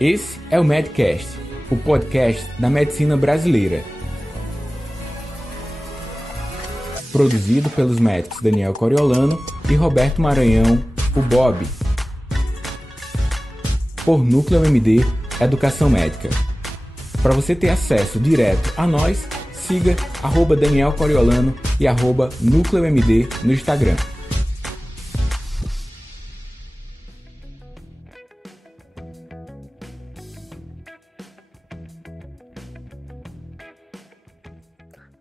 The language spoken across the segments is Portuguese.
Esse é o Medcast, o podcast da medicina brasileira. Produzido pelos médicos Daniel Coriolano e Roberto Maranhão, o Bob. Por Núcleo MD Educação Médica. Para você ter acesso direto a nós, siga @Daniel Coriolano e @Núcleo MD no Instagram.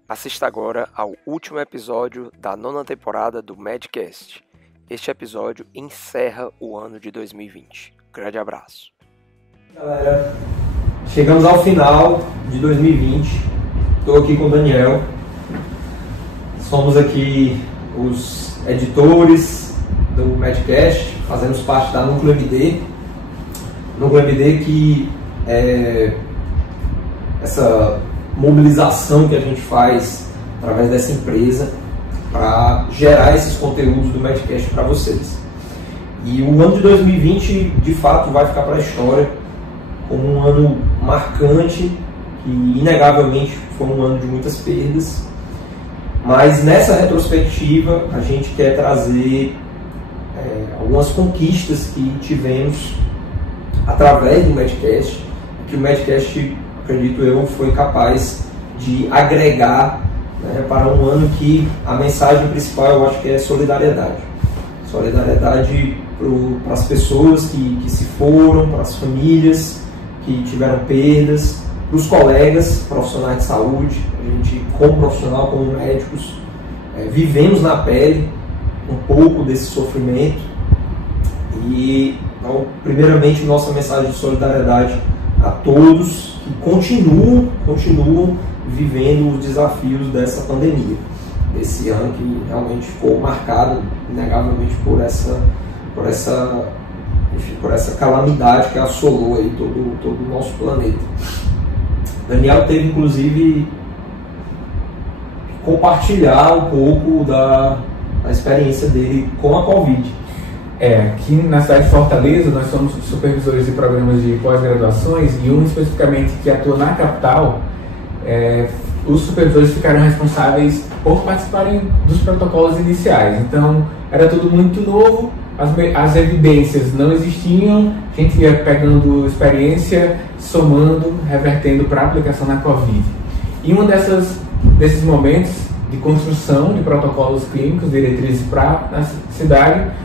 Assista agora ao último episódio da 9ª temporada do Medcast. Este episódio encerra o ano de 2020. Grande abraço. Galera, chegamos ao final de 2020. Estou aqui com o Daniel. Somos aqui os editores do Medcast, fazemos parte da Núcleo MD. Núcleo MD que é essa mobilização que a gente faz através dessa empresa para gerar esses conteúdos do Medcast para vocês. E o ano de 2020 de fato vai ficar para a história como um ano marcante, que inegavelmente foi um ano de muitas perdas, mas nessa retrospectiva a gente quer trazer algumas conquistas que tivemos através do Medcast, que o Medcast, acredito eu, foi capaz de agregar, né, para um ano que a mensagem principal eu acho que é solidariedade. Solidariedade para as pessoas que se foram, para as famílias que tiveram perdas, para os colegas profissionais de saúde. A gente, como profissional, como médicos, vivemos na pele um pouco desse sofrimento. E, então, primeiramente, nossa mensagem de solidariedade a todos que continuam vivendo os desafios dessa pandemia, desse ano que realmente ficou marcado, inegavelmente, por essa calamidade que assolou aí todo o nosso planeta. Daniel teve, inclusive, compartilhar um pouco da experiência dele com a Covid. Aqui na cidade de Fortaleza, nós somos supervisores de programas de pós-graduações e um especificamente que atua na capital. Os supervisores ficaram responsáveis por participarem dos protocolos iniciais. Então, era tudo muito novo, as evidências não existiam, a gente ia pegando experiência, somando, revertendo para a aplicação na Covid. E um desses momentos de construção de protocolos clínicos, diretrizes para a cidade,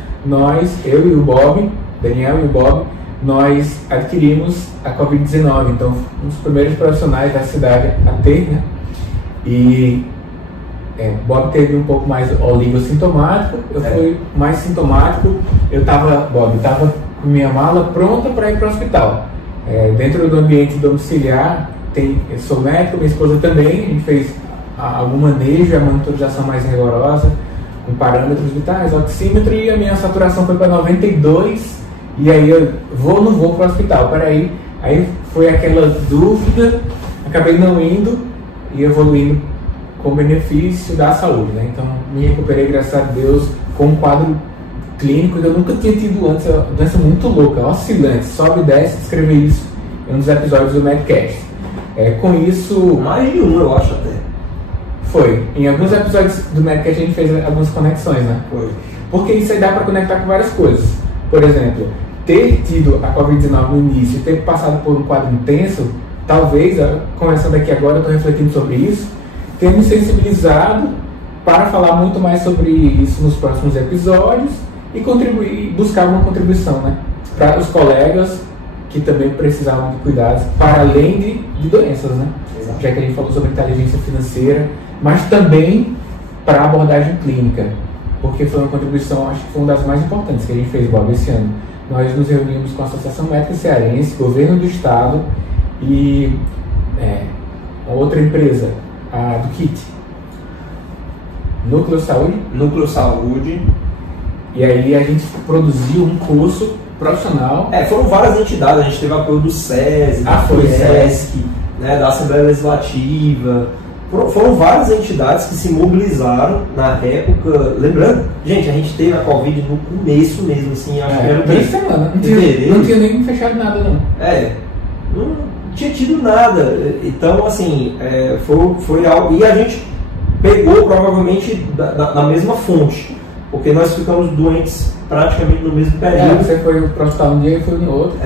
eu e o Bob, Daniel e o Bob, nós adquirimos a Covid-19, então um dos primeiros profissionais da cidade a ter, né? E Bob teve um pouco mais oligossintomático, eu fui mais sintomático. Bob estava com minha mala pronta para ir para o hospital. Dentro do ambiente domiciliar, eu sou médico, minha esposa também, a gente fez algum manejo, a monitorização mais rigorosa, com parâmetros vitais, oxímetro, e a minha saturação foi para 92, e aí eu não vou para o hospital, peraí. Aí foi aquela dúvida, acabei não indo e evoluindo com benefício da saúde, né? Então me recuperei, graças a Deus, com um quadro clínico que eu nunca tinha tido antes, uma doença muito louca, oscilante, sobe e desce. Escrevi isso em um dos episódios do Medcast. Com isso... Mais de um, eu acho até. Foi. Em alguns episódios do Medcast a gente fez algumas conexões, né? Foi. Porque isso aí dá para conectar com várias coisas. Por exemplo, ter tido a Covid-19 no início e ter passado por um quadro intenso, talvez, conversando aqui agora, eu estou refletindo sobre isso, ter me sensibilizado para falar muito mais sobre isso nos próximos episódios e buscar uma contribuição, né, para os colegas que também precisavam de cuidados, para além de doenças, né? Exato. Já que a gente falou sobre inteligência financeira, mas também para a abordagem clínica, porque foi uma contribuição, acho que foi uma das mais importantes que a gente fez, Bob, esse ano. Nós nos reunimos com a Associação Médica Cearense, Governo do Estado e uma outra empresa, a do KIT, Núcleo Saúde. E aí a gente produziu um curso profissional. Foram várias entidades, a gente teve apoio do SESI, do FIESC, né, da Assembleia Legislativa, foram várias entidades que se mobilizaram na época. Lembrando, gente, a gente teve a Covid no começo mesmo, assim, acho que era 3 semanas, não tinha nem fechado nada, não. Não tinha tido nada. Então, assim, foi algo. E a gente pegou provavelmente da mesma fonte, porque nós ficamos doentes praticamente no mesmo período. Você foi para o hospital um dia e foi no outro.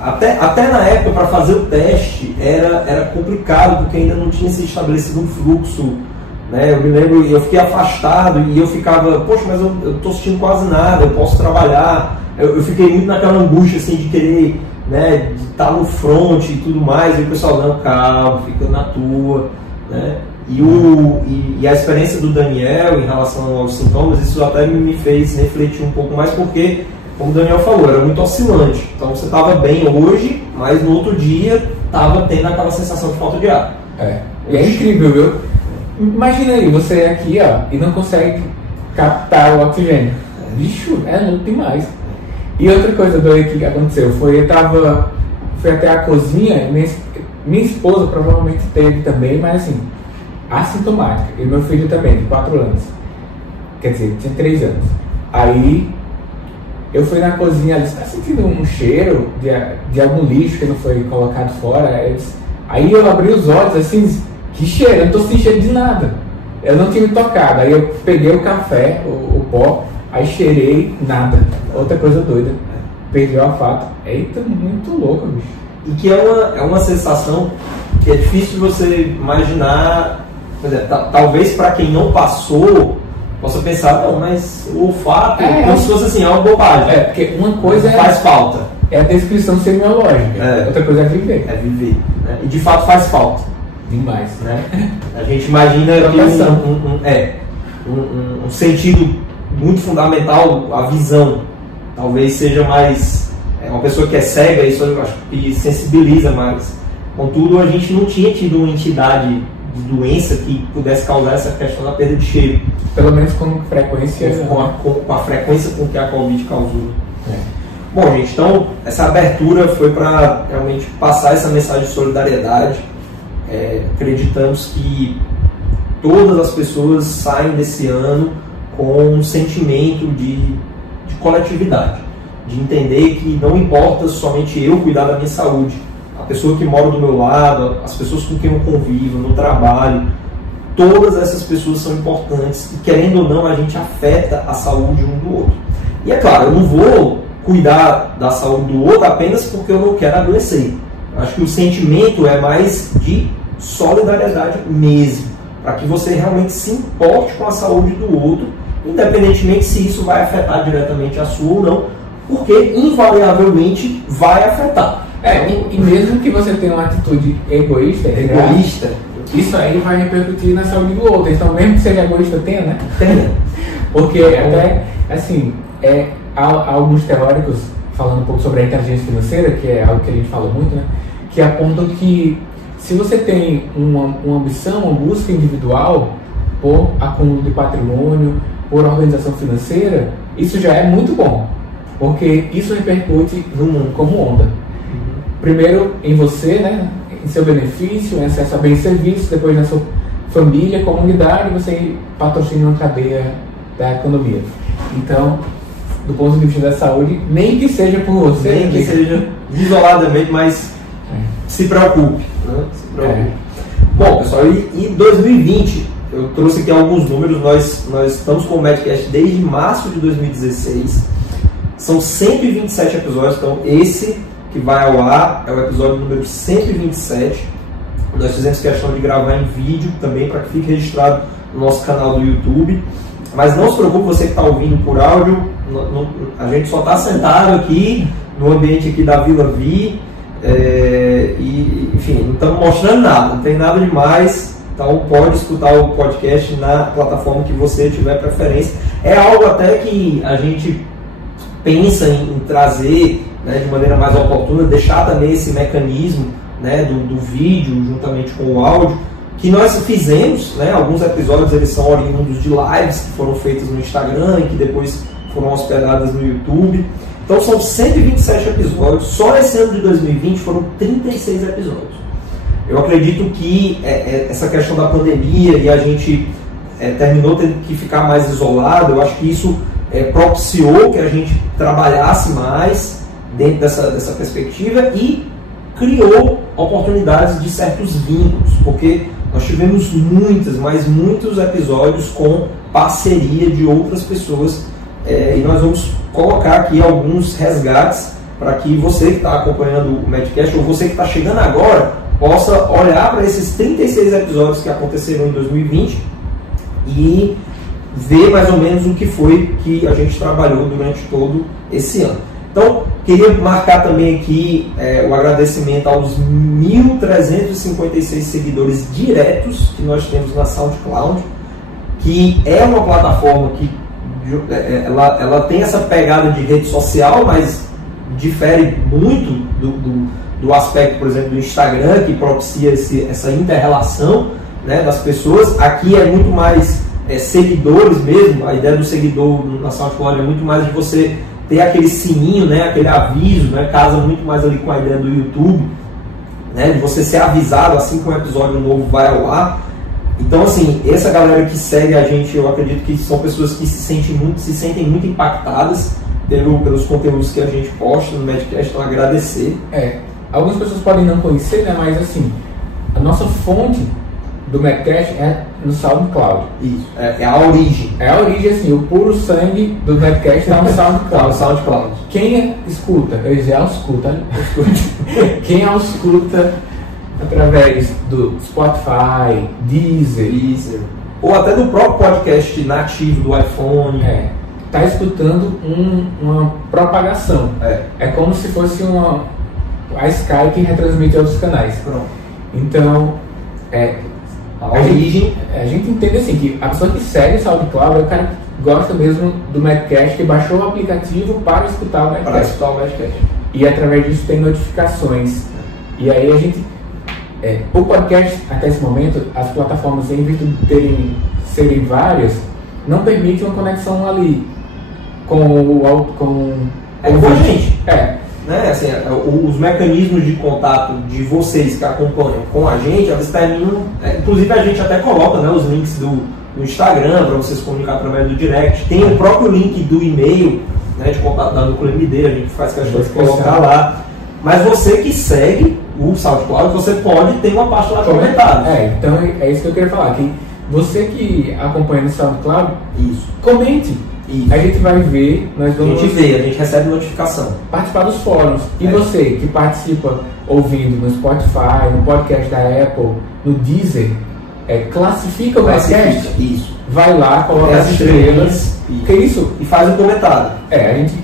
Até na época, para fazer o teste, era complicado, porque ainda não tinha se estabelecido um fluxo, né? Eu me lembro, eu fiquei afastado e eu ficava, poxa, mas eu estou sentindo quase nada, eu posso trabalhar. Eu fiquei muito naquela angústia, assim, de querer, né, de estar no front e tudo mais, e o pessoal, não, calma, fica na tua, né? E a experiência do Daniel em relação aos sintomas, isso até me fez refletir um pouco mais, porque, como o Daniel falou, era muito oscilante. Então você estava bem hoje, mas no outro dia estava tendo aquela sensação de falta de ar. E é incrível, viu? Imagina aí, você aqui, ó, e não consegue captar o oxigênio. Bicho, é louco demais. E outra coisa doida que aconteceu foi, fui até a cozinha, minha esposa provavelmente teve também, mas assim, assintomática. E meu filho também, de 4 anos. Quer dizer, tinha 3 anos. Aí eu fui na cozinha, eles está sentindo um cheiro de algum lixo que não foi colocado fora. Aí eu abri os olhos assim, que cheiro, eu não estou sentindo cheiro de nada. Eu não tinha me tocado. Aí eu peguei o café, o pó, aí cheirei, nada. Outra coisa doida. Perdi o olfato. Eita, muito louco, bicho. E que é uma sensação que é difícil você imaginar. Por exemplo, talvez para quem não passou, possa pensar, não, mas o olfato, como se fosse assim, é uma bobagem. Porque uma coisa faz falta. É a descrição semiológica. Outra coisa é viver. É viver. Né? E de fato faz falta. Demais. Né? A gente imagina que um sentido muito fundamental, a visão, talvez seja mais. Uma pessoa que é cega, isso eu acho que sensibiliza mais. Contudo, a gente não tinha tido uma entidade de doença que pudesse causar essa questão da perda de cheiro. Pelo menos com frequência. Com a frequência com que a Covid causou. Bom, gente, então essa abertura foi para realmente passar essa mensagem de solidariedade. Acreditamos que todas as pessoas saem desse ano com um sentimento de coletividade, de entender que não importa somente eu cuidar da minha saúde, a pessoa que mora do meu lado, as pessoas com quem eu convivo, no trabalho, todas essas pessoas são importantes e, querendo ou não, a gente afeta a saúde um do outro. E é claro, eu não vou cuidar da saúde do outro apenas porque eu não quero adoecer. Acho que o sentimento é mais de solidariedade mesmo, para que você realmente se importe com a saúde do outro, independentemente se isso vai afetar diretamente a sua ou não, porque invariavelmente vai afetar. E mesmo que você tenha uma atitude egoísta, isso aí vai repercutir na saúde do outro. Então, mesmo que seja egoísta, tenha, né? Tenha. Porque até, assim, há alguns teóricos falando um pouco sobre a inteligência financeira, que é algo que a gente fala muito, né? Que apontam que se você tem uma ambição, uma busca individual por acúmulo de patrimônio, por organização financeira, isso já é muito bom, porque isso repercute no mundo como onda. Primeiro em você, né, em seu benefício, em acesso a bens e serviços, depois na sua família, comunidade, você patrocina uma cadeia da economia. Então, do ponto de vista da saúde, nem que seja por você, nem que seja isoladamente, mas se preocupe. Né? Se preocupe. Bom, pessoal, e 2020, eu trouxe aqui alguns números. Nós estamos com o Medcast desde março de 2016. São 127 episódios, então esse que vai ao ar é o episódio número 127. Nós fizemos questão de gravar em vídeo também para que fique registrado no nosso canal do YouTube. Mas não se preocupe, você que está ouvindo por áudio, a gente só está sentado aqui no ambiente aqui da Vila Vi, e enfim, não estamos mostrando nada, não tem nada demais. Então pode escutar o podcast na plataforma que você tiver preferência. É algo até que a gente pensa em trazer, né, de maneira mais oportuna, deixar também esse mecanismo, né, do vídeo juntamente com o áudio, que nós fizemos, né, alguns episódios eles são oriundos de lives que foram feitas no Instagram e que depois foram hospedadas no YouTube. Então são 127 episódios, só esse ano de 2020 foram 36 episódios. Eu acredito que essa questão da pandemia e a gente terminou tendo que ficar mais isolado, eu acho que isso propiciou que a gente trabalhasse mais dentro dessa perspectiva e criou oportunidades de certos vínculos, porque nós tivemos muitos episódios com parceria de outras pessoas, e nós vamos colocar aqui alguns resgates para que você que está acompanhando o Medcast ou você que está chegando agora possa olhar para esses 36 episódios que aconteceram em 2020 e ver mais ou menos o que foi que a gente trabalhou durante todo esse ano. Então, queria marcar também aqui o agradecimento aos 1.356 seguidores diretos que nós temos na SoundCloud, que é uma plataforma que ela tem essa pegada de rede social, mas difere muito do aspecto, por exemplo, do Instagram, que propicia essa inter-relação, né, das pessoas. Aqui é muito mais seguidores mesmo, a ideia do seguidor na SoundCloud é muito mais de você ter aquele sininho, né, aquele aviso, né, casa muito mais ali com a ideia do YouTube, né, de você ser avisado assim que um episódio novo vai ao ar. Então, assim, essa galera que segue a gente, eu acredito que são pessoas que se sentem muito impactadas pelos conteúdos que a gente posta no Medcast, então agradecer. Algumas pessoas podem não conhecer, né, mas assim, a nossa fonte do Medcast é no SoundCloud. Isso, é a origem. É a origem, assim, o puro sangue do Medcast está no SoundCloud. Tá no SoundCloud. Quem escuta, eu já escuta, quem escuta através do Spotify, Deezer, ou até do próprio podcast nativo do iPhone, está escutando uma propagação. É como se fosse a Sky que retransmite outros canais. Pronto. Então, a gente entende assim que a pessoa que segue o SoundCloud é o cara que gosta mesmo do Medcast, que baixou o aplicativo para escutar o Medcast. E através disso tem notificações. E aí a gente, o podcast, até esse momento, as plataformas, em virtude de serem várias, não permitem uma conexão ali com a gente. Né, assim, os mecanismos de contato de vocês que acompanham com a gente, eles terminam, inclusive a gente até coloca, né, os links do Instagram para vocês comunicar através do direct, tem o próprio link do e-mail, né, de contato da Núcleo MD, a gente faz questão de colocar lá, mas você que segue o SoundCloud, você pode ter uma parte lá comentada. Então é isso que eu queria falar, que você que acompanha no SoundCloud, comente. Isso. A gente vai ver, a gente recebe notificação. Participar dos fóruns. E você que participa ouvindo no Spotify, no podcast da Apple, no Deezer, classifica o podcast. Isso. Vai lá, coloca as estrelas. E faz um comentário.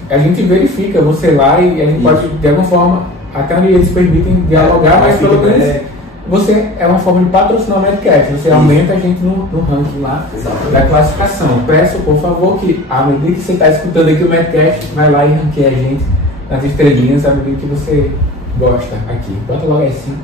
A gente verifica você lá e a gente pode, de alguma forma, até onde eles permitem dialogar, mas pelo menos você é uma forma de patrocinar o Medcast. Você aumenta a gente no ranking lá da classificação. Peço, por favor, que à medida que você está escutando aqui o Medcast, vai lá e ranqueia a gente nas estrelinhas à medida que você gosta aqui. Bota logo assim.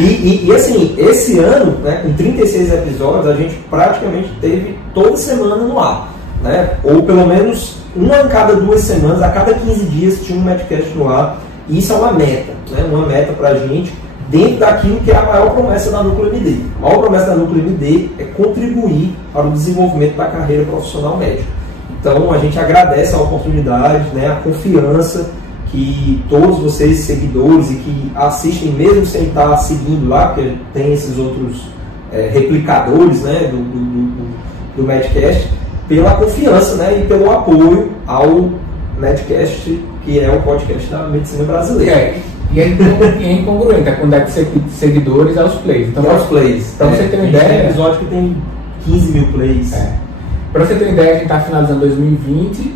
E assim, esse ano, né, com 36 episódios, a gente praticamente teve toda semana no ar, né? Ou pelo menos uma a cada 2 semanas, a cada 15 dias tinha um Medcast no ar. E isso é uma meta, né? Uma meta para a gente, dentro daquilo que é a maior promessa da Núcleo MD. A maior promessa da Núcleo MD é contribuir para o desenvolvimento da carreira profissional médica. Então a gente agradece a oportunidade, né, a confiança que todos vocês, seguidores, e que assistem mesmo sem estar seguindo lá, porque tem esses outros replicadores, né, do Medcast, pela confiança, né, e pelo apoio ao Medcast, que é o podcast da medicina brasileira. E é incongruente a quantidade de seguidores aos plays. Então, para você ter uma ideia, tem episódio que tem 15 mil plays. Para você ter uma ideia, a gente está finalizando 2020.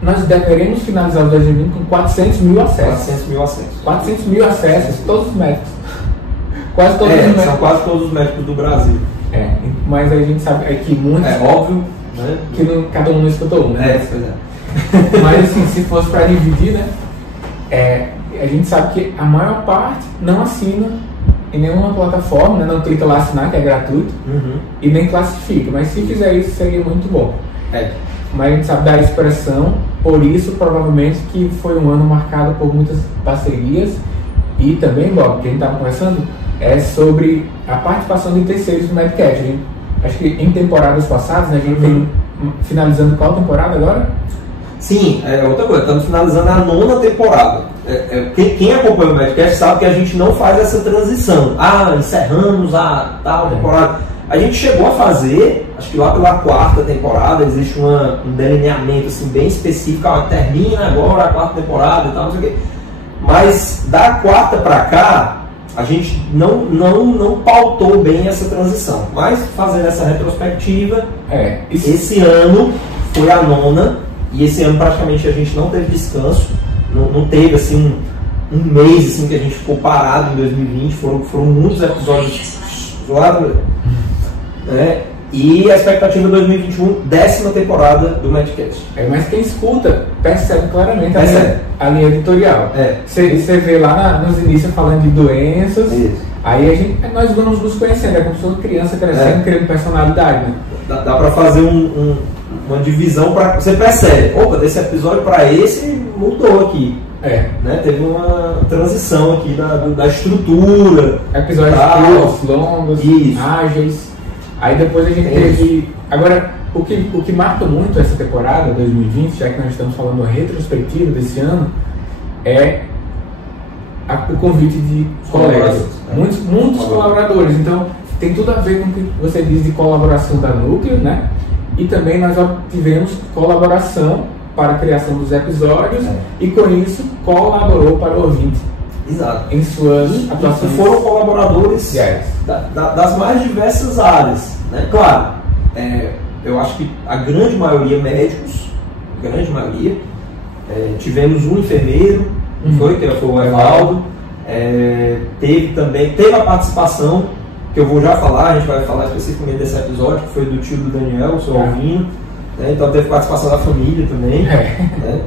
Nós deveremos finalizar o 2020 com 400 mil acessos. 400 mil acessos, todos os médicos. Quase todos os médicos. São quase todos os médicos do Brasil. Mas a gente sabe que muitos. Óbvio, né? Que cada um não escutou um, né? Pois é. Mas assim, se fosse para dividir, né? A gente sabe que a maior parte não assina em nenhuma plataforma, né? Não clica lá assinar, que é gratuito, e nem classifica. Mas se fizer isso, seria muito bom. Mas a gente sabe da expressão, por isso provavelmente que foi um ano marcado por muitas parcerias E também, Bob, que a gente estava conversando, é sobre a participação de terceiros no Medcast. Acho que em temporadas passadas, né, a gente tem finalizando qual temporada agora? Sim, outra coisa, estamos finalizando a 9ª temporada. Quem acompanha o Medcast sabe que a gente não faz essa transição. Encerramos a tal temporada. A gente chegou a fazer, acho que lá pela 4ª temporada, existe um delineamento assim, bem específico, termina agora a 4ª temporada e tal, não sei o quê. Mas da 4ª para cá, a gente não pautou bem essa transição. Mas fazendo essa retrospectiva, esse ano foi a 9ª, e esse ano praticamente a gente não teve descanso, não teve assim um mês assim, que a gente ficou parado em 2020, foram muitos episódios zoados, né? E a expectativa de 2021, 10ª temporada do Medcast. Mas quem escuta percebe claramente a linha editorial. Você vê lá nos inícios falando de doenças, aí nós vamos nos conhecendo, como se fosse criança crescendo, criando personalidade. Né? Dá pra fazer uma divisão, você percebe, opa, desse episódio para esse mudou aqui. Né? Teve uma transição aqui da estrutura. Episódios curtos, longos, ágeis. Aí depois a gente teve... Agora, o que marca muito essa temporada, 2020, já que nós estamos falando uma retrospectiva desse ano, é o convite de colegas. Muitos colaboradores. Então, tem tudo a ver com o que você diz de colaboração da Núcleo, né? E também nós tivemos colaboração para a criação dos episódios e, com isso, colaborou para o ouvinte. Exato. Em suas atuações. E foram colaboradores das mais diversas áreas. Né? Claro, eu acho que a grande maioria médicos, tivemos um enfermeiro, que foi o Evaldo, teve a participação, que eu vou já falar, a gente vai falar especificamente desse episódio, que foi do tio do Daniel, o seu Alvino, né? Então teve participação da família também. Né?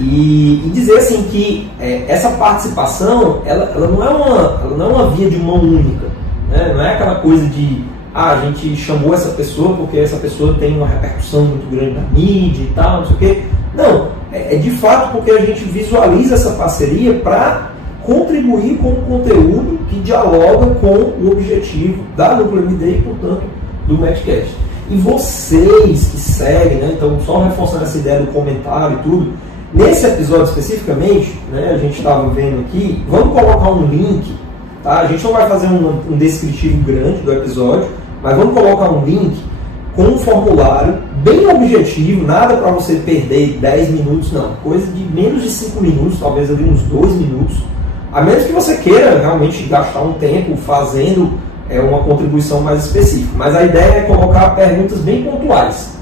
E dizer assim que essa participação ela não é uma via de mão única, né? Não é aquela coisa de a gente chamou essa pessoa porque essa pessoa tem uma repercussão muito grande na mídia e tal, não sei o quê. Não, é de fato porque a gente visualiza essa parceria para contribuir com o conteúdo que dialoga com o objetivo da Núcleo MD e, portanto, do Medcast. E vocês que seguem, né? Então só reforçando essa ideia do comentário e tudo, nesse episódio especificamente, né, a gente estava vendo aqui, vamos colocar um link, tá? A gente não vai fazer um descritivo grande do episódio, mas vamos colocar um link com um formulário bem objetivo, nada para você perder 10 minutos, não, coisa de menos de 5 minutos, talvez ali uns 2 minutos, a menos que você queira realmente gastar um tempo fazendo uma contribuição mais específica. Mas a ideia é colocar perguntas bem pontuais,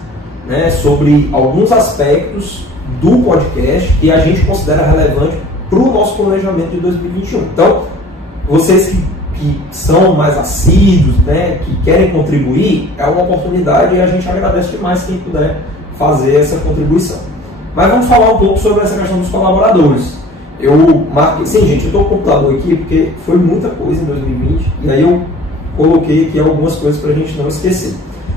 né, sobre alguns aspectos do podcast que a gente considera relevante para o nosso planejamento de 2021. Então, vocês que são mais assíduos, né, que querem contribuir, é uma oportunidade e a gente agradece demais quem puder fazer essa contribuição. Mas vamos falar um pouco sobre essa questão dos colaboradores. Eu marquei, sim, gente, eu estou com o computador aqui porque foi muita coisa em 2020 e aí eu coloquei aqui algumas coisas para a gente não esquecer.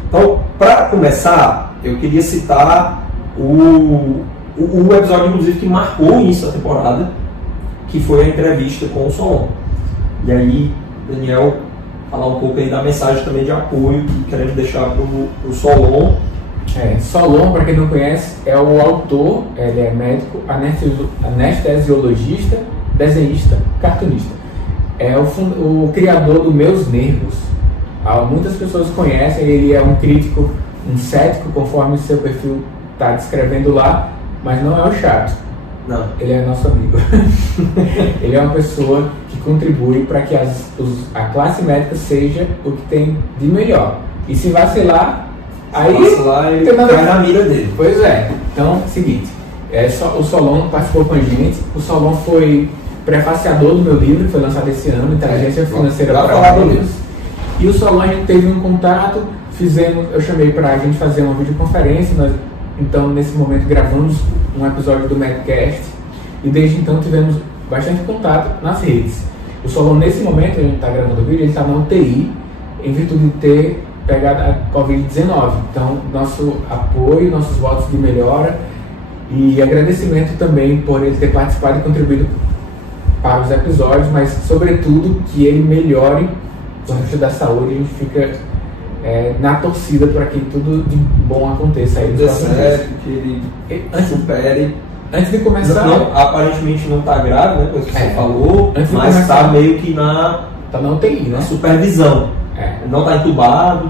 Então, para começar, eu queria citar o episódio, inclusive, que marcou o início da temporada, que foi a entrevista com o Solon. E aí, Daniel, falar um pouco aí da mensagem também de apoio que queremos deixar para o Solon. Solon, para quem não conhece, é o autor, ele é médico, anestesiologista, desenhista, cartunista. É o criador do Meus Nervos. Muitas pessoas conhecem, ele é um crítico, um cético, conforme seu perfil está descrevendo lá, mas não é o chato. Não. Ele é nosso amigo. Ele é uma pessoa que contribui para que a classe médica seja o que tem de melhor. E se vacilar, aí ele cai na mira dele. Pois é. Então, seguinte, o Solon participou com a gente. O Solon foi prefaciador do meu livro, que foi lançado esse ano, Inteligência Financeira para Adultos. E o Solon, a gente teve um contato, eu chamei para a gente fazer uma videoconferência. Então, nesse momento, gravamos um episódio do Medcast e desde então tivemos bastante contato nas redes. O Solon, nesse momento, a gente está gravando o vídeo, ele está na UTI em virtude de ter pegado a Covid-19. Então, nosso apoio, nossos votos de melhora e agradecimento também por ele ter participado e contribuído para os episódios, mas sobretudo que ele melhore o resto da saúde. A gente fica na torcida para que tudo de bom aconteça aí. Dê certo, que ele supere. Antes de começar... Aparentemente não está grave, né? Coisa que você falou, mas está meio que tá na UTI, né? Supervisão. Não está entubado.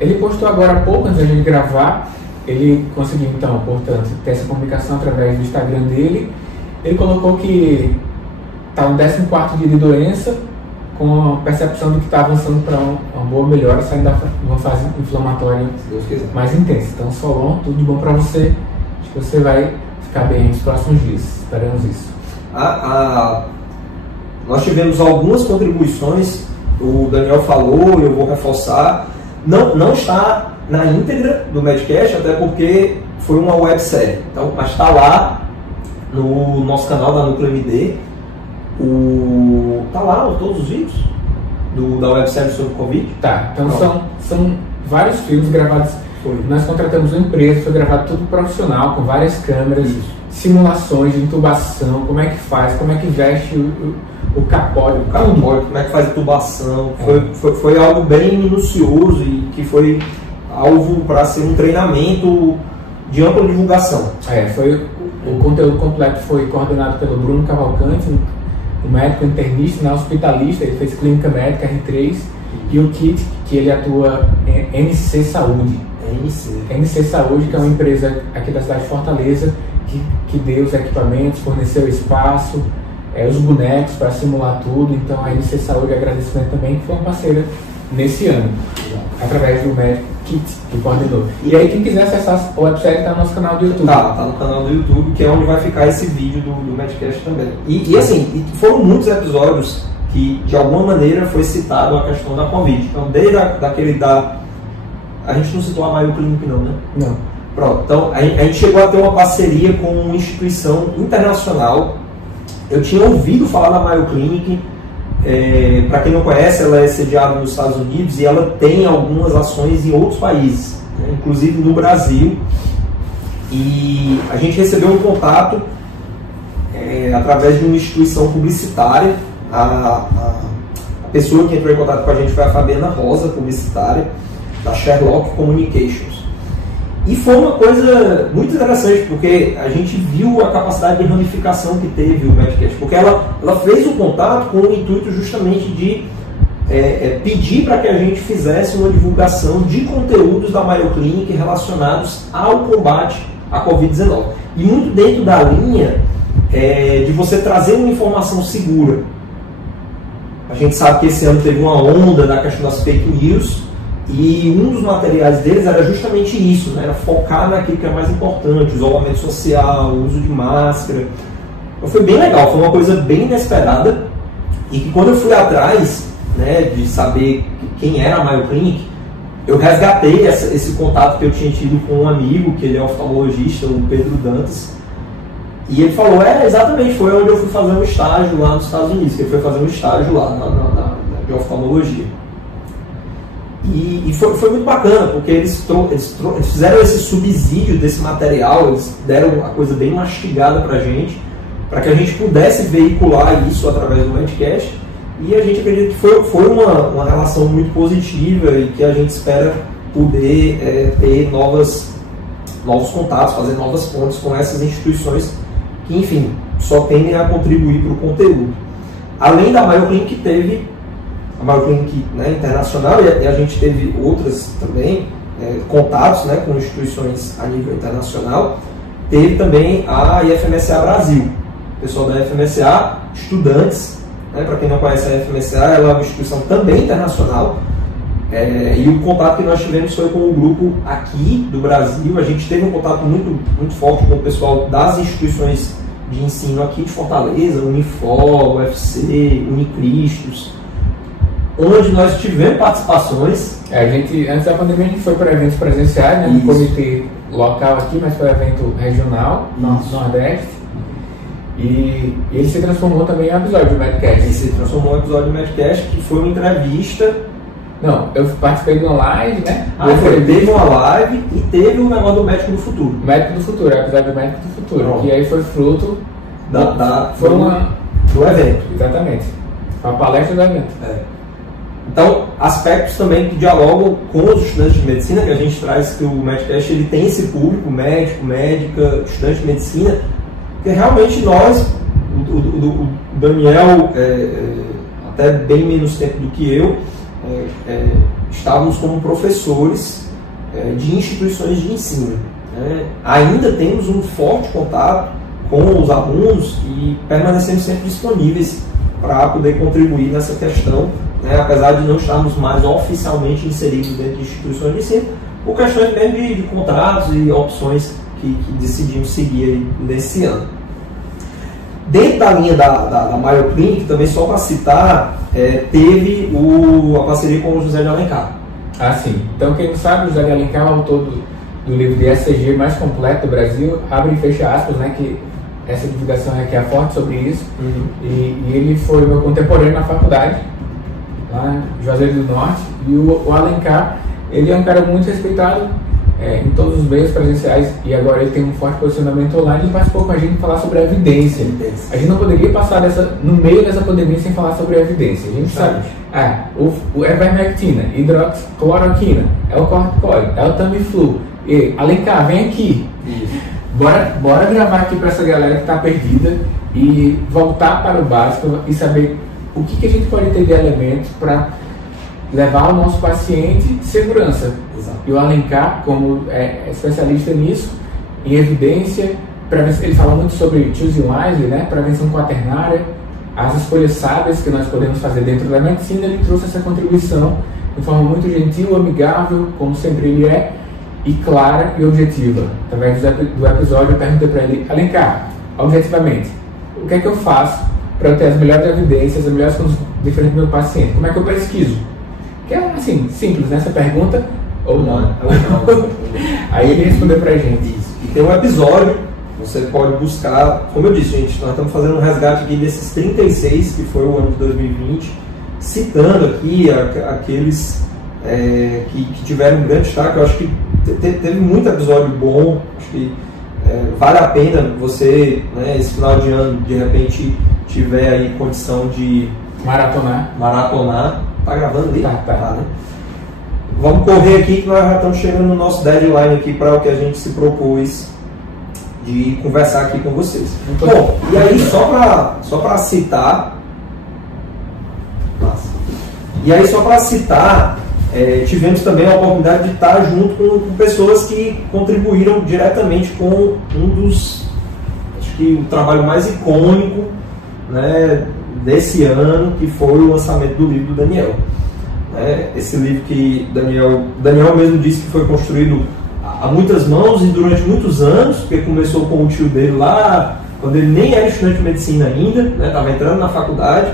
Ele postou agora há pouco, antes da gente gravar, ele conseguiu então, portanto, ter essa comunicação através do Instagram dele. Ele colocou que está no 14º dia de doença, com a percepção de que está avançando para uma boa melhora, saindo de uma fase inflamatória mais intensa. Então, Solon, tudo de bom para você. Acho que você vai ficar bem nos próximos dias. Esperamos isso. Nós tivemos algumas contribuições, o Daniel falou, eu vou reforçar. Não está na íntegra do Medcast, até porque foi uma websérie. Então, mas está lá no nosso canal da Núcleo MD. Tá lá todos os vídeos da websérie sobre Covid? Tá, então são vários filmes gravados. Nós contratamos uma empresa, foi gravado tudo profissional, com várias câmeras, simulações de intubação, como é que faz, como é que veste o capote, como é que faz a intubação. Foi algo bem minucioso e que foi alvo para ser um treinamento de ampla divulgação. O conteúdo completo foi coordenado pelo Bruno Cavalcante, o médico internista, hospitalista. Ele fez clínica médica R3, e o Kit, que ele atua em NC Saúde. NC Saúde, que é uma empresa aqui da cidade de Fortaleza, que deu os equipamentos, forneceu espaço, os bonecos para simular tudo. Então a NC Saúde, agradecimento também, que foi uma parceira nesse ano, através do médico Kit, que coordenou. E aí, quem quiser acessar o website, está no nosso canal do YouTube. Tá no canal do YouTube, que é onde vai ficar esse vídeo do Medcast também. E assim, foram muitos episódios que, de alguma maneira, foi citado a questão da Covid. Então, desde a gente não citou a Mayo Clinic, não, né? Não. Pronto, então a gente chegou a ter uma parceria com uma instituição internacional. Eu tinha ouvido falar da Mayo Clinic. Para quem não conhece, ela é sediada nos Estados Unidos e ela tem algumas ações em outros países, né? Inclusive no Brasil. E a gente recebeu um contato através de uma instituição publicitária. A pessoa que entrou em contato com a gente foi a Fabiana Rosa, publicitária, da Sherlock Communications. E foi uma coisa muito interessante, porque a gente viu a capacidade de ramificação que teve o Medcast, porque ela fez o contato com o intuito justamente de pedir para que a gente fizesse uma divulgação de conteúdos da Mayo Clinic relacionados ao combate à Covid-19. E muito dentro da linha de você trazer uma informação segura. A gente sabe que esse ano teve uma onda da questão das fake news, e um dos materiais deles era justamente isso, né? Era focar naquilo que é mais importante, o isolamento social, o uso de máscara. Então foi bem legal, foi uma coisa bem inesperada, e que quando eu fui atrás, né, de saber quem era a Mayo Clinic, eu resgatei esse contato que eu tinha tido com um amigo, que ele é oftalmologista, o Pedro Dantas, e ele falou, exatamente, foi onde eu fui fazer um estágio lá nos Estados Unidos, que ele foi fazer um estágio lá de oftalmologia. E foi muito bacana, porque eles fizeram esse subsídio desse material, eles deram uma coisa bem mastigada para que a gente pudesse veicular isso através do Medcast, e a gente acredita que foi uma relação muito positiva e que a gente espera poder ter novos contatos, fazer novas pontes com essas instituições que, enfim, só tendem a contribuir para o conteúdo. Além da Mayo Clinic, teve a Mayo Clinic, né, internacional, e a gente teve outras também, contatos, né, com instituições a nível internacional. Teve também a IFMSA Brasil, o pessoal da IFMSA, estudantes, né, para quem não conhece a IFMSA, ela é uma instituição também internacional, e o contato que nós tivemos foi com o grupo aqui do Brasil. A gente teve um contato muito, muito forte com o pessoal das instituições de ensino aqui de Fortaleza, Unifor, UFC, Unicristos, onde nós tivemos participações. A gente, antes da pandemia, a gente foi para eventos presenciais, né, no comitê local aqui, mas foi evento regional, no Nordeste. E ele se transformou também em um episódio do Medcast. Ele se transformou em um episódio do Medcast, que foi uma entrevista. Não, eu participei de uma live, né? Teve uma live e teve o negócio do Médico do Futuro. Médico do Futuro, o episódio do Médico do Futuro. Pronto. Que aí foi fruto do evento. Exatamente. A palestra do evento. Então, aspectos também que dialogam com os estudantes de medicina, que a gente traz que o Medcast ele tem esse público, médico, médica, estudante de medicina, que realmente nós, o Daniel, até bem menos tempo do que eu, estávamos como professores de instituições de ensino. Ainda temos um forte contato com os alunos e permanecemos sempre disponíveis para poder contribuir nessa questão, apesar de não estarmos mais oficialmente inseridos dentro de instituições de ensino, por questões mesmo de contratos e opções que decidimos seguir aí nesse ano. Dentro da linha da Mayo Clinic, também só para citar, teve a parceria com o José de Alencar. Ah, sim. Então, quem não sabe, o José de Alencar é o autor do livro de ECG mais completo do Brasil, abre e fecha aspas, que essa divulgação aqui é forte sobre isso. E ele foi meu contemporâneo na faculdade, lá em Juazeiro do Norte. E o Alencar, ele é um cara muito respeitado em todos os meios presenciais, e agora ele tem um forte posicionamento online. Ele participou com a gente falar sobre a evidência. A gente não poderia passar no meio dessa pandemia sem falar sobre a evidência. A gente sabe, o ivermectina, hidroxicloroquina, é o corticoide, é o Tamiflu. E Alencar, vem aqui. Bora gravar aqui para essa galera que está perdida e voltar para o básico e saber o que a gente pode ter de elementos para levar o nosso paciente segurança. Exato. E o Alencar, como especialista nisso, em evidência, ele fala muito sobre choosing wisely, prevenção quaternária, as escolhas sábias que nós podemos fazer dentro da medicina. Ele trouxe essa contribuição de forma muito gentil, amigável, como sempre ele é, e clara e objetiva. Através do episódio eu perguntei para ele: Alencar, objetivamente, o que é que eu faço para eu ter as melhores evidências, as melhores condições diferentes do meu paciente? Como é que eu pesquiso? Que é assim, simples, essa pergunta, ou não? Aí ele respondeu pra gente. Isso. E tem um episódio, você pode buscar, como eu disse, gente, nós estamos fazendo um resgate aqui desses 36, que foi o ano de 2020, citando aqui aqueles que tiveram um grande destaque. Eu acho que teve muito episódio bom, acho que vale a pena você, esse final de ano, de repente, tiver aí condição de maratonar. Tá gravando ali? Tá, né? Vamos correr aqui que nós já estamos chegando no nosso deadline aqui para o que a gente se propôs de conversar aqui com vocês. Bom, e aí só para citar, tivemos também a oportunidade de estar junto com pessoas que contribuíram diretamente com acho que o trabalho mais icônico, desse ano, que foi o lançamento do livro do Daniel. Esse livro que Daniel mesmo disse que foi construído a muitas mãos e durante muitos anos, porque começou com o tio dele lá, quando ele nem era estudante de medicina ainda, estava entrando na faculdade,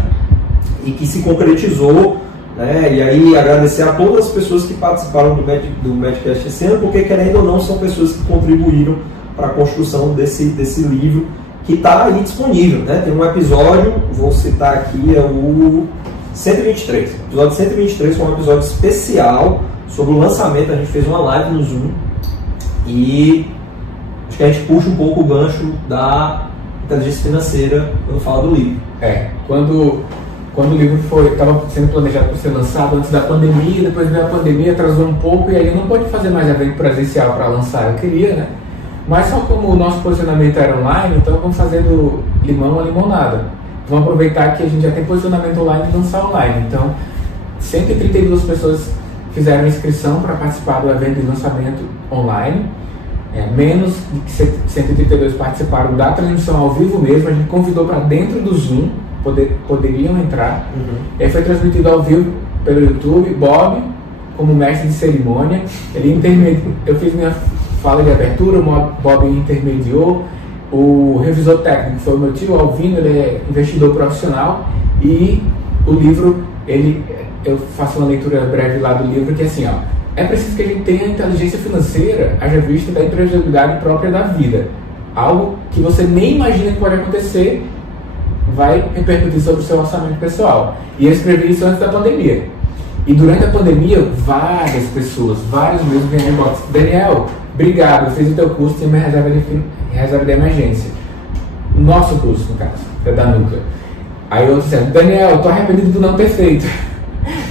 e que se concretizou. E aí agradecer a todas as pessoas que participaram do Medcast esse ano, porque querendo ou não são pessoas que contribuíram para a construção desse livro, que está aí disponível. Tem um episódio, vou citar aqui, é o 123. O episódio 123 foi um episódio especial sobre o lançamento. A gente fez uma live no Zoom e acho que a gente puxa um pouco o gancho da inteligência financeira quando fala do livro. Quando o livro estava sendo planejado para ser lançado antes da pandemia, depois veio a pandemia, atrasou um pouco, e aí não pode fazer mais evento presencial para lançar. Eu queria, mas só como o nosso posicionamento era online, então vamos fazendo limão a limonada. Vamos aproveitar que a gente já tem posicionamento online e lançar online. Então, 132 pessoas fizeram inscrição para participar do evento de lançamento online. Menos de 132 participaram da transmissão ao vivo mesmo. A gente convidou para dentro do Zoom, poderiam entrar. E aí foi transmitido ao vivo pelo YouTube. Bob, como mestre de cerimônia, eu fiz minha fala de abertura, o Bob intermediou. O revisor técnico foi o meu tio Alvino, ele é investidor profissional. E o livro, eu faço uma leitura breve lá do livro, que é assim, é preciso que a gente tenha inteligência financeira, haja vista da empreendibilidade própria da vida. Algo que você nem imagina que pode acontecer, vai repercutir sobre o seu orçamento pessoal. E eu escrevi isso antes da pandemia. E durante a pandemia, várias pessoas, vários meses vieram em inbox: Daniel, obrigado, eu fiz o teu curso, tem minha reserva de emergência. O nosso curso, no caso, é da Núcleo. Aí eu disse, Daniel, eu tô arrependido por não ter feito.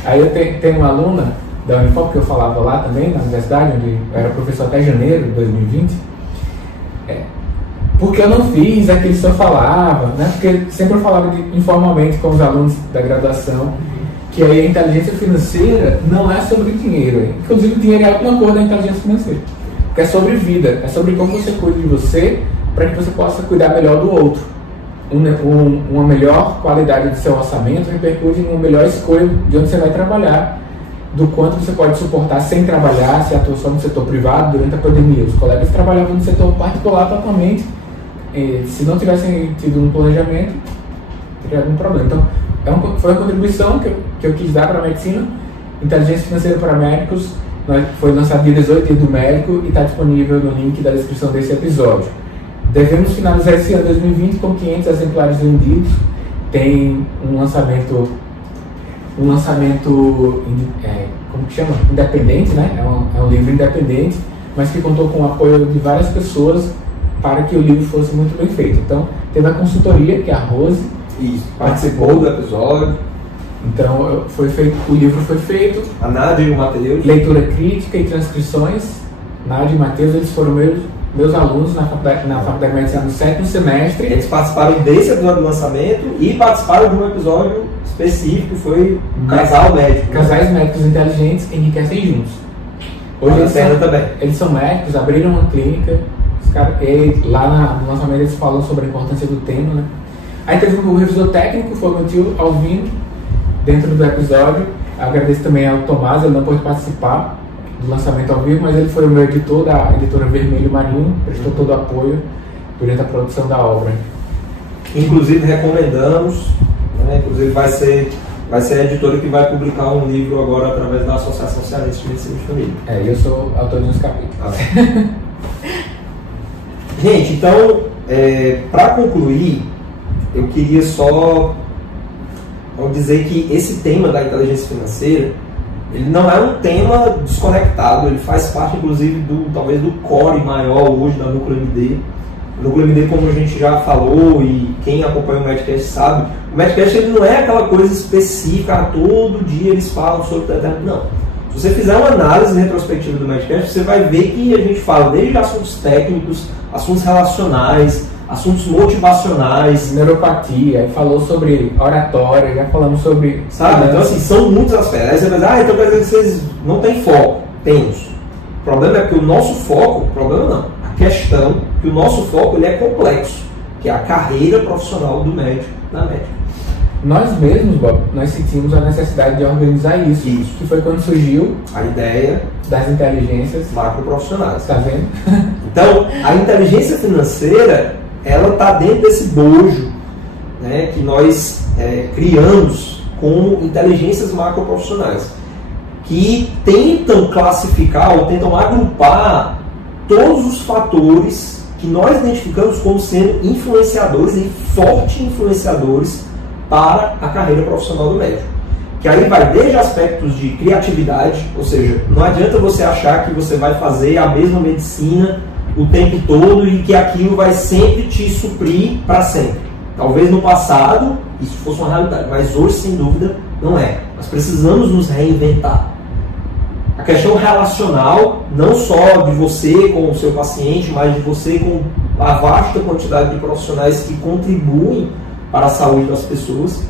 Aí eu tenho uma aluna da Unifor, que eu falava lá também, na universidade, onde eu era professor até janeiro de 2020, porque eu não fiz aquilo que eu falava, né? Porque sempre eu falava informalmente com os alunos da graduação, que a inteligência financeira não é sobre dinheiro. Inclusive o dinheiro é uma coisa da inteligência financeira, porque é sobre vida, é sobre como você cuida de você, para que você possa cuidar melhor do outro. Uma melhor qualidade do seu orçamento repercute em uma melhor escolha de onde você vai trabalhar, do quanto você pode suportar sem trabalhar, se atua só no setor privado durante a pandemia. Os colegas trabalhavam no setor particular totalmente, se não tivessem tido um planejamento, teria algum problema. Então, foi uma contribuição que eu quis dar para a medicina. Inteligência financeira para médicos foi lançado dia 18, dia do médico, e está disponível no link da descrição desse episódio. Devemos finalizar esse ano 2020 com 500 exemplares vendidos. Tem um lançamento como que chama? Independente, né? É um livro independente, mas que contou com o apoio de várias pessoas para que o livro fosse muito bem feito. Então, teve a consultoria, que é a Rose. Isso, participou do episódio. Então, o livro foi feito. A Nádia e o Matheus. Leitura crítica e transcrições. Nádia e Matheus, eles foram meus alunos na faculdade de medicina no 7º semestre. Eles participaram desse episódio do lançamento e participaram de um episódio específico, que foi um casal médico. Casais médicos inteligentes enriquecem juntos. Hoje eles são médicos, abriram uma clínica. Lá no lançamento eles falam sobre a importância do tema, né? Aí teve um revisor técnico, foi o meu tio Alvino, dentro do episódio. Eu agradeço também ao Tomás, ele não pôde participar do lançamento ao vivo, mas ele foi o meu editor da editora Vermelho Marinho, prestou todo o apoio durante a produção da obra. Inclusive recomendamos, né? Inclusive vai ser a editora que vai publicar um livro agora através da Associação Cearense de Medicina de Família. Eu sou autor de uns capítulos. Gente, então, para concluir, eu queria só dizer que esse tema da inteligência financeira, ele não é um tema desconectado, ele faz parte, inclusive, talvez do core maior hoje da Núcleo MD. O Núcleo MD, como a gente já falou, e quem acompanha o Medcast sabe, o Medcast ele não é aquela coisa específica, todo dia eles falam sobre determinado. Não. Se você fizer uma análise retrospectiva do Medcast, você vai ver que a gente fala desde assuntos técnicos, assuntos relacionais, assuntos motivacionais, neuropatia, falou sobre oratória, já falamos sobre... Sabe? Então, assim, são muitos aspectos. Aí você vai dizer, então quer dizer que vocês não têm foco. Temos. O problema é que o nosso foco, a questão é que o nosso foco ele é complexo, que é a carreira profissional do médico, da médica. Nós mesmos, Bob, nós sentimos a necessidade de organizar isso. Que foi quando surgiu a ideia das inteligências macroprofissionais. Tá vendo? Então, a inteligência financeira, ela está dentro desse bojo, né, que nós criamos como inteligências macroprofissionais, que tentam classificar ou tentam agrupar todos os fatores que nós identificamos como sendo influenciadores e fortes influenciadores para a carreira profissional do médico. Que aí vai desde aspectos de criatividade, ou seja, não adianta você achar que você vai fazer a mesma medicina o tempo todo e que aquilo vai sempre te suprir para sempre. Talvez no passado isso fosse uma realidade, mas hoje, sem dúvida, não é. Nós precisamos nos reinventar. A questão relacional, não só de você com o seu paciente, mas de você com a vasta quantidade de profissionais que contribuem para a saúde das pessoas.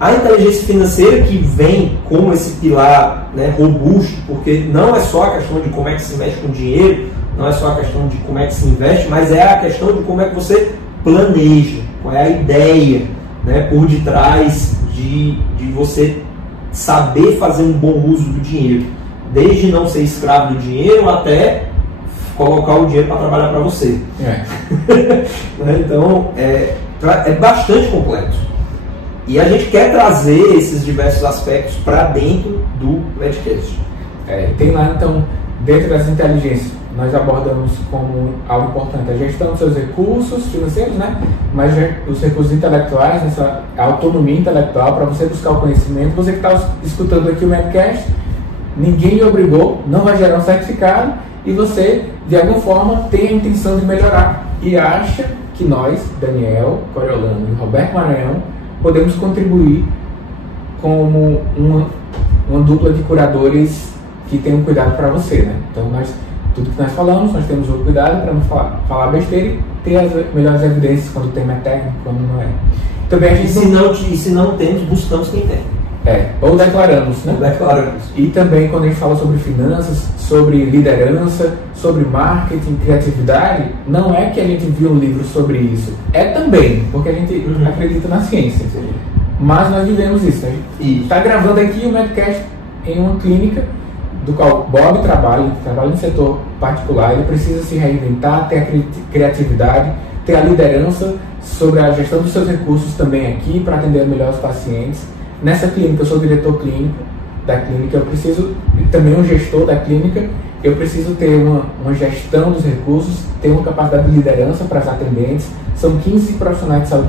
A inteligência financeira, que vem como esse pilar, né, robusto, porque não é só a questão de como é que se mexe com dinheiro, não é só a questão de como é que se investe, mas é a questão de como é que você planeja, qual é a ideia, né, por detrás de você saber fazer um bom uso do dinheiro, desde não ser escravo do dinheiro até colocar o dinheiro para trabalhar para você. Então, é bastante complexo. E a gente quer trazer esses diversos aspectos para dentro do Medcast. Tem lá, então, dentro das inteligências, nós abordamos como algo importante a gestão dos seus recursos financeiros, né? Mas os recursos intelectuais, essa autonomia intelectual para você buscar o conhecimento. Você que está escutando aqui o Medcast, ninguém lhe obrigou, não vai gerar um certificado, e você, de alguma forma, tem a intenção de melhorar e acha que nós, Daniel Coriolano e Roberto Maranhão, podemos contribuir como uma dupla de curadores que tem um cuidado para você, né? Então, tudo que nós falamos, nós temos o cuidado para não falar besteira e ter as melhores evidências quando o tema é técnico, quando não é. Também a gente se não temos, buscamos quem tem. Ou declaramos, né? Declaramos. E também quando a gente fala sobre finanças, sobre liderança, sobre marketing, criatividade, não é que a gente viu um livro sobre isso. É também, porque a gente acredita na ciência. Sim. Mas nós vivemos isso. A gente está gravando aqui o Medcast em uma clínica do qual Bob trabalha no setor particular. Ele precisa se reinventar, ter a criatividade, ter a liderança sobre a gestão dos seus recursos também aqui para atender melhor os pacientes. Nessa clínica, eu sou diretor clínico da clínica, eu preciso, e também um gestor da clínica, eu preciso ter uma gestão dos recursos, ter uma capacidade de liderança para as atendentes. São 15 profissionais de saúde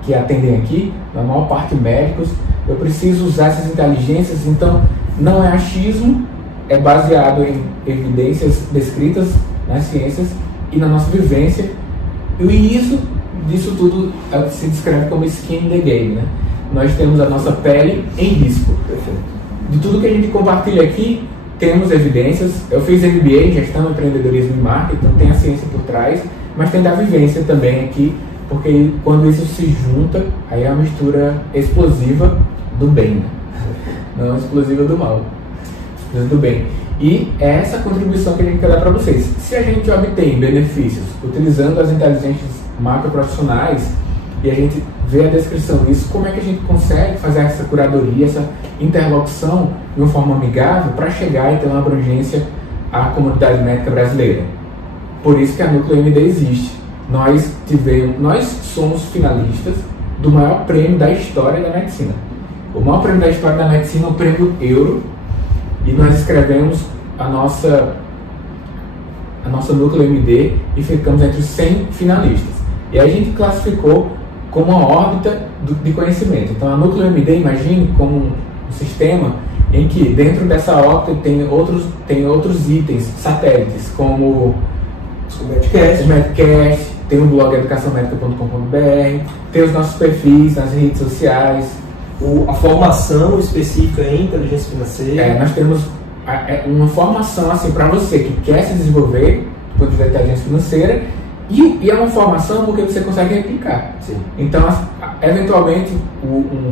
que atendem aqui, na maior parte médicos. Eu preciso usar essas inteligências, então não é achismo, é baseado em evidências descritas nas ciências e na nossa vivência. E disso tudo se descreve como skin in the game, né? Nós temos a nossa pele em risco. Perfeito. De tudo que a gente compartilha aqui, temos evidências. Eu fiz MBA em Gestão, Empreendedorismo e Marketing, então tem a ciência por trás, mas tem da vivência também aqui, porque quando isso se junta, aí é uma mistura explosiva do bem, né? Não explosiva do mal, explosiva do bem. E é essa contribuição que a gente quer dar para vocês. Se a gente obtém benefícios utilizando as inteligências macroprofissionais, e a gente vê a descrição disso, como é que a gente consegue fazer essa curadoria, essa interlocução de uma forma amigável para chegar e ter uma abrangência à comunidade médica brasileira. Por isso que a Núcleo MD existe. Nós somos finalistas do maior prêmio da história da medicina. O maior prêmio da história da medicina é o Prêmio Euro, e nós escrevemos a nossa Núcleo MD e ficamos entre os 100 finalistas. E aí a gente classificou como uma órbita de conhecimento. Então a Núcleo MD, imagine como um sistema em que dentro dessa órbita tem outros itens, satélites, como o Medcast, tem o blog educaçãomedica.com.br, tem os nossos perfis nas redes sociais, a formação específica em inteligência financeira. Nós temos uma formação assim para você que quer se desenvolver do ponto de vista de inteligência financeira. E é uma formação porque você consegue replicar. Sim. Então, eventualmente,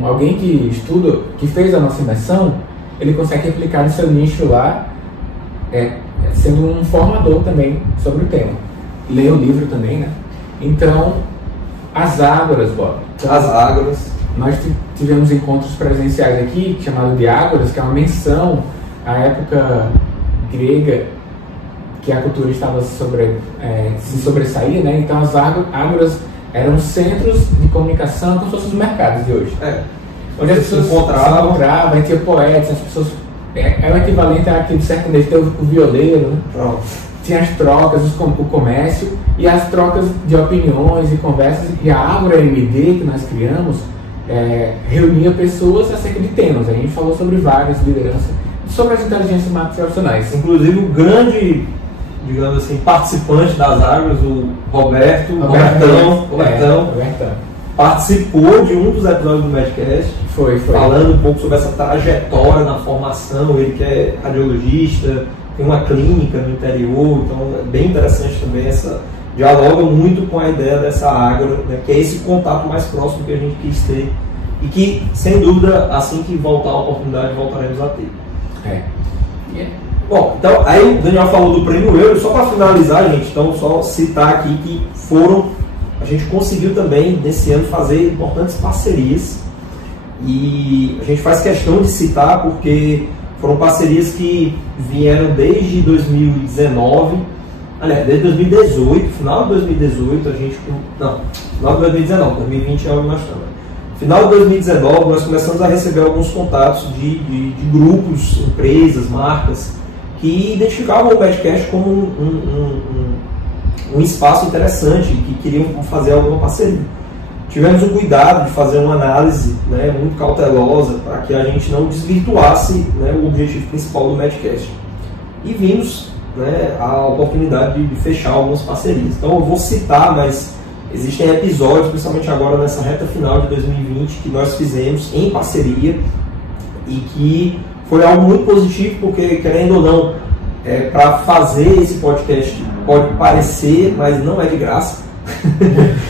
alguém que estuda, que fez a nossa imersão, ele consegue replicar no seu nicho lá, sendo um formador também sobre o tema. Lê o livro também, né? Então, as ágoras, Bob. Então, as ágoras. Nós tivemos encontros presenciais aqui, chamado de ágoras, que é uma menção à época grega, que a cultura estava se sobressair, né? Então as ágoras eram centros de comunicação como se fossem os mercados de hoje. Onde as pessoas se encontravam, aí tinha poetas, as pessoas... É o equivalente àquele sertanejo, tem o violeiro, né? Pronto. Tinha as trocas, o comércio e as trocas de opiniões e conversas. E a Ágora MD que nós criamos reunia pessoas acerca de temas. A gente falou sobre várias lideranças, sobre as inteligências macroprofissionais. Inclusive o grande, digamos assim, participante das águas, o Robertão, participou de um dos episódios do Medcast, foi falando um pouco sobre essa trajetória na formação. Ele que é radiologista, tem uma clínica no interior, então é bem interessante também, dialoga muito com a ideia dessa ágora, né, que é esse contato mais próximo que a gente quis ter e que, sem dúvida, assim que voltar a oportunidade, voltaremos a ter. Bom, então, aí o Daniel falou do Prêmio Euro, só para finalizar, gente, então só citar aqui que a gente conseguiu também, nesse ano, fazer importantes parcerias, e a gente faz questão de citar porque foram parcerias que vieram desde 2019, aliás, desde 2018, final de 2018, final de 2019, 2020 é onde nós estamos. Final de 2019, nós começamos a receber alguns contatos de grupos, empresas, marcas, que identificavam o Medcast como um espaço interessante, que queriam fazer alguma parceria. Tivemos o cuidado de fazer uma análise, né, muito cautelosa para que a gente não desvirtuasse, né, o objetivo principal do Medcast. E vimos, né, a oportunidade de fechar algumas parcerias. Então eu vou citar, mas Existem episódios, principalmente agora nessa reta final de 2020, que nós fizemos em parceria e que foi algo muito positivo, porque, querendo ou não, para fazer esse podcast pode parecer, mas não é de graça.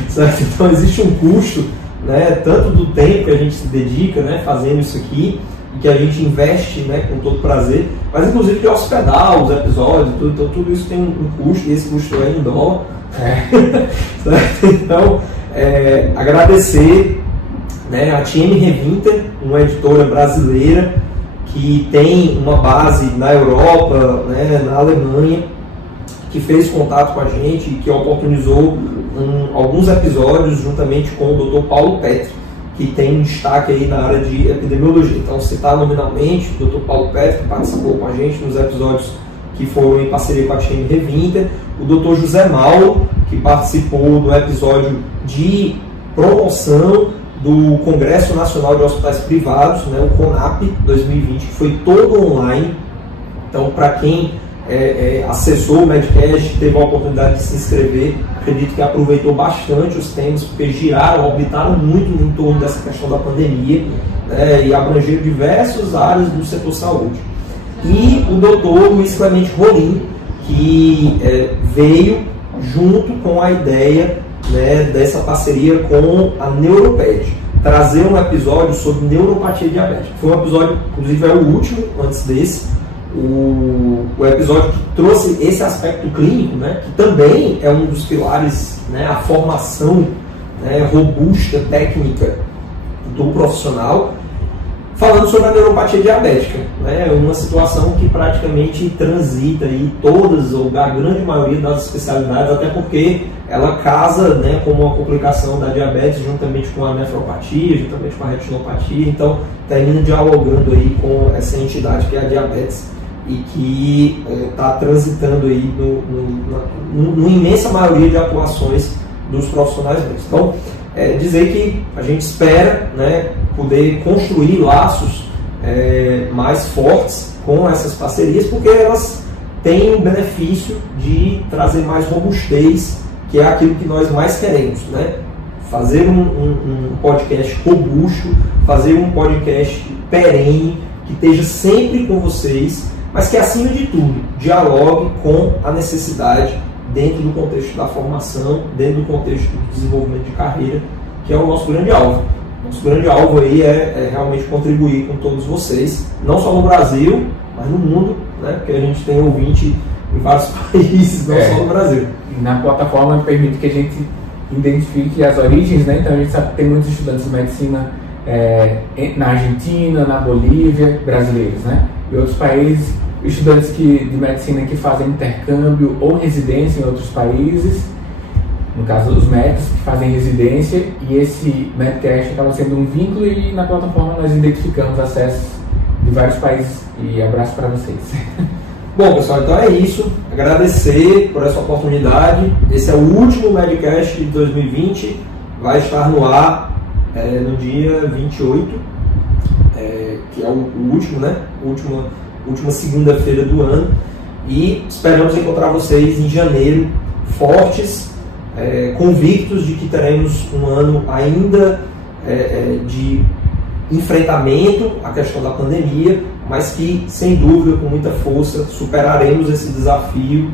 Certo? Então existe um custo, né, tanto do tempo que a gente se dedica, né, fazendo isso aqui, e que a gente investe, né, com todo prazer, mas inclusive de hospedar os episódios, então tudo isso tem um custo, e esse custo é em dólar. Então, agradecer, né, a TM Revinte, uma editora brasileira que tem uma base na Europa, né, na Alemanha, que fez contato com a gente e que oportunizou alguns episódios juntamente com o Dr. Paulo Petri, que tem um destaque aí na área de epidemiologia. Então, citar nominalmente o Dr. Paulo Petri, que participou com a gente nos episódios que foram em parceria com a TM Revinte, o Dr. José Mauro, que participou do episódio de promoção do Congresso Nacional de Hospitais Privados, né, o CONAP 2020, que foi todo online. Então, para quem acessou o Medcast, teve a oportunidade de se inscrever, acredito que aproveitou bastante os temas, porque orbitaram muito em torno dessa questão da pandemia, né, e abrangeram diversas áreas do setor saúde. E o Dr. Luiz Clemente Rolim, que veio junto com a ideia, né, dessa parceria com a Neuroped, trazer um episódio sobre neuropatia diabética. Foi um episódio, inclusive é o último antes desse, o episódio que trouxe esse aspecto clínico, né, que também é um dos pilares, né, a formação, né, robusta, técnica do profissional, falando sobre a neuropatia diabética, né, uma situação que praticamente transita aí todas, ou a grande maioria das especialidades, até porque ela casa, né, com uma complicação da diabetes juntamente com a nefropatia, juntamente com a retinopatia, então termina dialogando aí com essa entidade que é a diabetes e que está transitando aí no imensa maioria de atuações dos profissionais médicos. Então, dizer que a gente espera, né, poder construir laços mais fortes com essas parcerias, porque elas têm o benefício de trazer mais robustez, que é aquilo que nós mais queremos, né? Fazer um podcast robusto, fazer um podcast perene, que esteja sempre com vocês, mas que, acima de tudo, dialogue com a necessidade dentro do contexto da formação, dentro do contexto do desenvolvimento de carreira, que é o nosso grande alvo. Nosso grande alvo aí é realmente contribuir com todos vocês, não só no Brasil, mas no mundo, né? Porque a gente tem ouvinte em vários países, não só no Brasil. Na plataforma permite que a gente identifique as origens, né? Então a gente sabe que tem muitos estudantes de medicina na Argentina, na Bolívia, brasileiros, né? E outros países, estudantes de medicina que fazem intercâmbio ou residência em outros países, no caso os médicos que fazem residência, e esse Medcast acaba sendo um vínculo, e na plataforma nós identificamos acessos de vários países. E abraço para vocês. Bom, pessoal, então é isso. Agradecer por essa oportunidade. Esse é o último Medcast de 2020. Vai estar no ar no dia 28, que é o último, né? Última segunda-feira do ano. E esperamos encontrar vocês em janeiro, fortes, convictos de que teremos um ano ainda de enfrentamento à questão da pandemia, mas que, sem dúvida, com muita força, superaremos esse desafio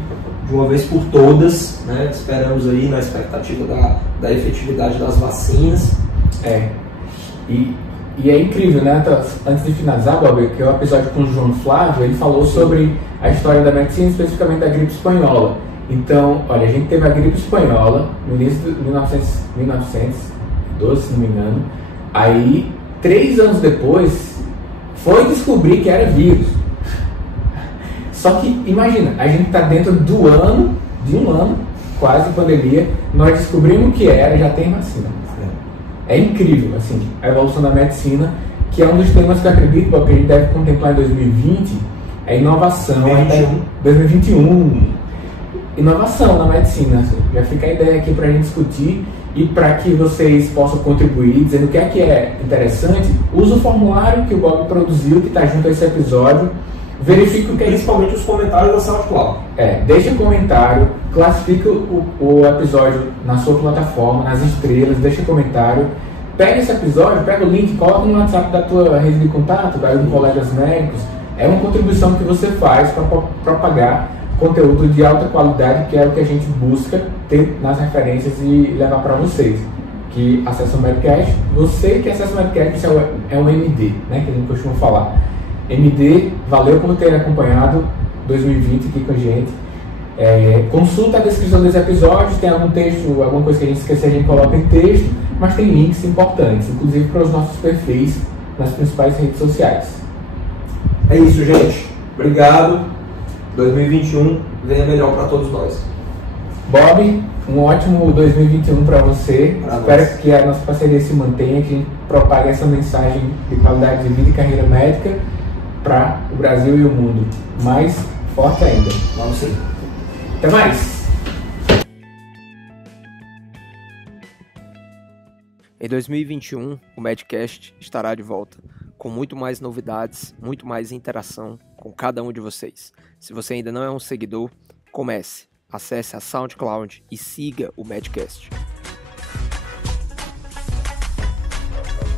de uma vez por todas, né? Esperamos aí na expectativa da efetividade das vacinas. E é incrível, né? Antes de finalizar, Bob, que é o episódio com o João Flávio, ele falou sobre a história da medicina, especificamente da gripe espanhola. Então, olha, a gente teve a gripe espanhola no início de 1912, se não me engano. Aí, 3 anos depois, foi descobrir que era vírus. Só que, imagina, a gente está dentro de um ano, quase pandemia, nós descobrimos que era, já tem vacina. É incrível, assim, a evolução da medicina, que é um dos temas que eu acredito que a gente deve contemplar em 2020, é inovação. 2021. Inovação na medicina, assim. Já fica a ideia aqui para a gente discutir e para que vocês possam contribuir, dizendo o que é interessante. Usa o formulário que o Bob produziu, que está junto a esse episódio, verifique o que principalmente os comentários da SoundCloud. Deixe um comentário, classifique o episódio na sua plataforma, nas estrelas, deixe um comentário. Pega esse episódio, pega o link, coloca no WhatsApp da tua rede de contato, vai com colegas médicos. É uma contribuição que você faz para propagar conteúdo de alta qualidade, que é o que a gente busca ter nas referências e levar para vocês que acessam o Medcast. Você que acessa o Medcast é um MD, né, que a gente costuma falar. MD, valeu por ter acompanhado 2020 aqui com a gente. Consulta a descrição desse episódio, tem algum texto, alguma coisa que a gente esquecer, a gente coloca em texto, mas tem links importantes, inclusive para os nossos perfis nas principais redes sociais. É isso, gente. Obrigado. 2021 venha melhor para todos nós. Bob, um ótimo 2021 para você. Espero que a nossa parceria se mantenha, que a gente propague essa mensagem de qualidade de vida e carreira médica para o Brasil e o mundo. Mais forte ainda. Vamos sim. Até mais! Em 2021, o Medcast estará de volta, com muito mais novidades, muito mais interação com cada um de vocês. Se você ainda não é um seguidor, comece, acesse a SoundCloud e siga o Medcast.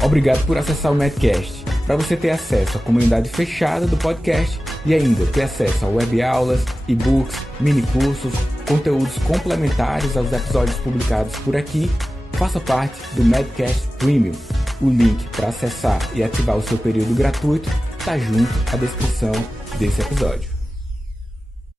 Obrigado por acessar o Medcast. Para você ter acesso à comunidade fechada do podcast e ainda ter acesso a web-aulas, e-books, mini-cursos, conteúdos complementares aos episódios publicados por aqui, faça parte do Medcast Premium. O link para acessar e ativar o seu período gratuito está junto à descrição desse episódio.